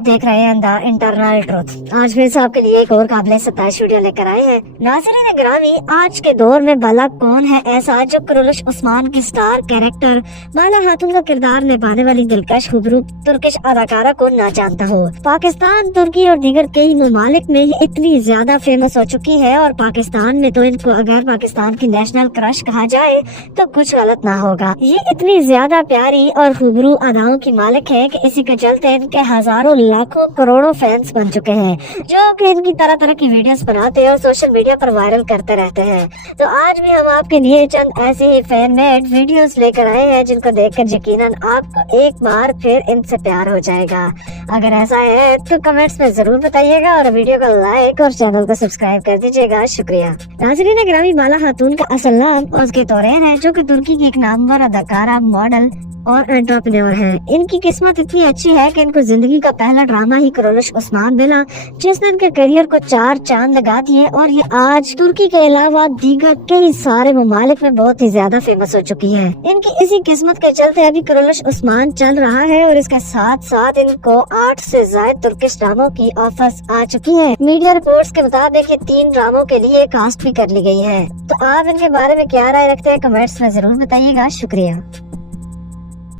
देख रहे हैं द इंटरनल ट्रुथ। आज फिर से आपके लिए एक और काबिल सताइश वीडियो लेकर आए हैं। नाज़रीन ग्रामी, आज के दौर में भला कौन है ऐसा जो कुरुलुश उस्मान की स्टार कैरेक्टर माला खातून का किरदार निभाने वाली दिलकश खूबसूरत तुर्किश अदाकारा को ना जानता हो। पाकिस्तान, तुर्की और दीगर कई ममालिक में ये इतनी ज्यादा फेमस हो चुकी है और पाकिस्तान में तो इनको अगर पाकिस्तान की नेशनल क्रश कहा जाए तो कुछ गलत ना होगा। ये इतनी ज्यादा प्यारी और खूबरू अदाओं की मालिक है कि इसी के चलते इनके हजारों लाखों करोड़ों फैंस बन चुके हैं, जो कि इनकी तरह तरह की वीडियोस बनाते हैं और सोशल मीडिया पर वायरल करते रहते हैं। तो आज भी हम आपके लिए चंद ऐसे ही फैन मेड वीडियोस लेकर आए हैं जिनको देखकर यकीनन आपको एक बार फिर इनसे प्यार हो जाएगा। अगर ऐसा है तो कमेंट्स में जरूर बताइएगा और वीडियो को लाइक और चैनल को सब्सक्राइब कर दीजिएगा। शुक्रिया। नाज़रीन ग्रामी, माला खातून का असल नाम ओज़गे तोरेन है, जो कि तुर्की की एक नामवर अदाकारा, मॉडल और एंटरप्रेन्योर है। इनकी किस्मत इतनी अच्छी है कि इनको जिंदगी का पहला ड्रामा ही कुरुलुश उस्मान मिला, जिसने इनके करियर को 4 चांद लगा दिए और ये आज तुर्की के अलावा दीगर कई सारे ममालिक में बहुत ही ज्यादा फेमस हो चुकी है। इनकी इसी किस्मत के चलते अभी कुरुलुश उस्मान चल रहा है और इसके साथ साथ इनको 8 से ज्यादा तुर्किश ड्रामों की ऑफर्स आ चुकी है। मीडिया रिपोर्ट्स के मुताबिक 3 ड्रामों के लिए कास्ट भी कर ली गई है। तो आप इनके बारे में क्या राय रखते हैं, कमेंट्स में जरूर बताइएगा। शुक्रिया।